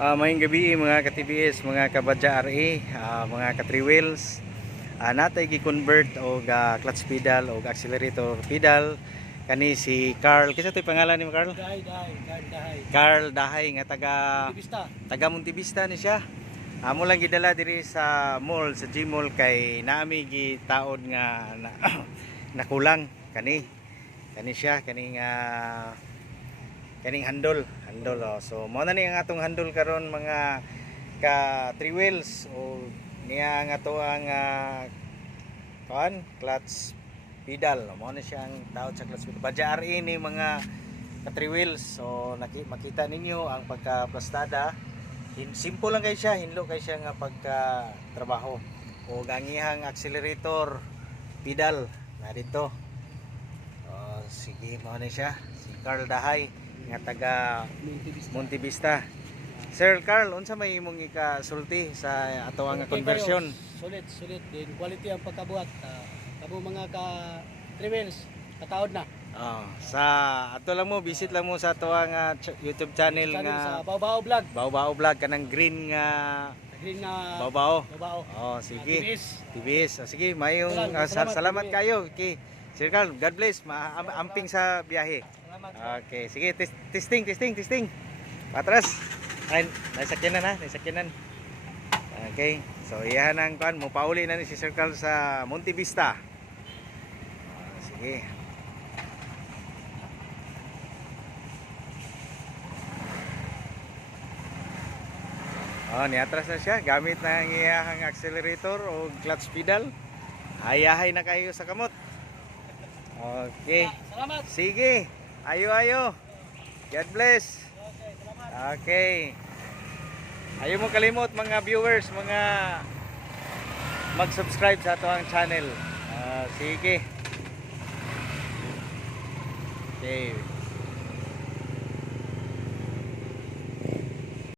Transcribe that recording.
Mayong gabi mga ka-TBS, mga kabadya RA, mga ka-3 wheels. Natay gi-convert og clutch pedal o accelerator pedal kani si Carl. Kisa to'y pangalan ni Carl? Carl Dahay nga taga Montevista ni siya. Amo lang gidala diri sa mall, sa G-Mall kay naami gitaod nga nakulang kani siya kaning handle so mao na ni ang atong handle karon mga ka 3 wheels o niya nga to ang clutch pedal mao na siya ang tawag sa clutch pedal badya RE ni mga ka 3 wheels. So makita ninyo ang pagka-plastada, simple lang kay siya, hinlo kay siya nga pagka trabaho o gangihang accelerator pedal na dito. Sige mao na siya si Carl Dahay nga taga Montevista. Sir Carl, unsa may imong ikasulti sa ato ang conversion? Sulit din quality ang pagkabuhat. Kamo mga ka 3 wheels kataod na. Sa ato lang mo visit lang mo sa ato ang YouTube channel nga sa Baobao Vlog. Baobao Vlog kanang green nga Baobao. Sige. TBS. Sige, mayong salamat kayo. Okay. Sir Carl, God bless. Amping sa biyahe. Okay, sige, testing. Patras. Ay, naisakyanan. Okay. So, iyahan ang kuan mo pauli na ni si Sir Carl sa Montevista. Sige. Niatras na siya gamit na ang iyahang accelerator o clutch pedal. Ayahay na kayo sa kamot. Okay. Salamat. Sige. Ayo. God bless. Okay, salamat. Okay. Ayaw mo kalimot mga viewers, mga mag-subscribe sa ato ang channel. Sige. Okay.